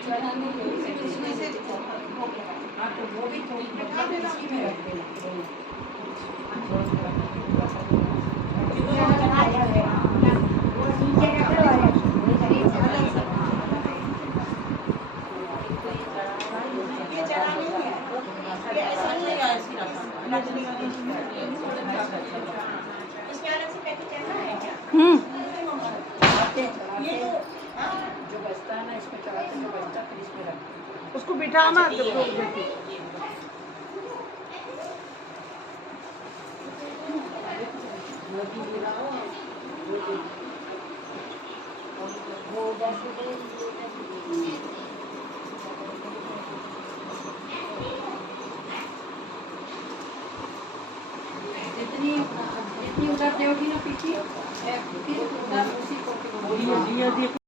इसमें से हाँ तो वो भी थोड़ी इसी में रख देना ये चला नहीं है, ये ऐसा नहीं है, ऐसी रखा इसमें अलग से पैकेट चलना है क्या? ये जो बचता है ना इसमें चलाते जो बचता फिर इसमें रखते उसको बिठा मत जितनी उधर देगी ना पीछे फिर उधर उसी को